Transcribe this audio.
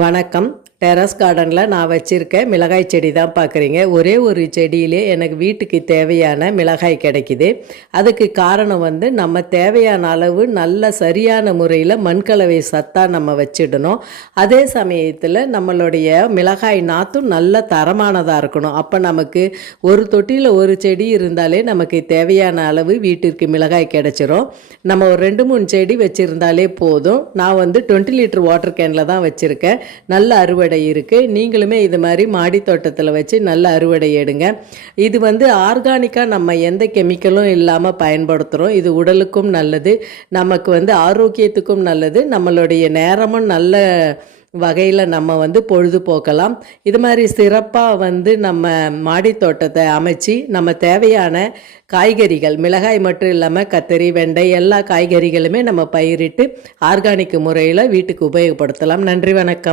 வணக்கம். டெரஸ் கார்டனில் நான் வச்சுருக்க மிளகாய் செடி தான் பார்க்குறீங்க. ஒரே ஒரு செடியிலே எனக்கு வீட்டுக்கு தேவையான மிளகாய் கிடைக்குது. அதுக்கு காரணம் வந்து நம்ம தேவையான அளவு நல்ல சரியான முறையில் மண்கலவை சத்தாக நம்ம வச்சிடணும். அதே சமயத்தில் நம்மளுடைய மிளகாய் நாற்றும் நல்ல தரமானதாக இருக்கணும். அப்போ நமக்கு ஒரு தொட்டியில் ஒரு செடி இருந்தாலே நமக்கு தேவையான அளவு வீட்டிற்கு மிளகாய் கிடைச்சிரும். நம்ம ஒரு ரெண்டு மூணு செடி வச்சுருந்தாலே போதும். நான் வந்து டுவெண்ட்டி லிட்டர் வாட்டர் கேனில் தான் வச்சுருக்கேன். நல்ல அறுவடை இருக்குது நீங்களுமே இது மாதிரி மாடி தோட்டத்தில் வச்சு நல்ல அறுவடை எடுங்க. இது வந்து ஆர்கானிக்காக நம்ம எந்த கெமிக்கலும் இல்லாமல் பயன்படுத்துகிறோம் இது உடலுக்கும் நல்லது. நமக்கு வந்து ஆரோக்கியத்துக்கும் நல்லது. நம்மளுடைய நேரமும் நல்ல வகையில் நம்ம வந்து பொழுதுபோக்கலாம். இது மாதிரி சிறப்பாக வந்து நம்ம மாடி தோட்டத்தை அமைச்சு நம்ம தேவையான காய்கறிகள் மிளகாய் மட்டும் இல்லாமல் கத்தரி வெண்டை எல்லா காய்கறிகளுமே நம்ம பயிரிட்டு ஆர்கானிக் முறையில் வீட்டுக்கு உபயோகப்படுத்தலாம். நன்றி வணக்கம்.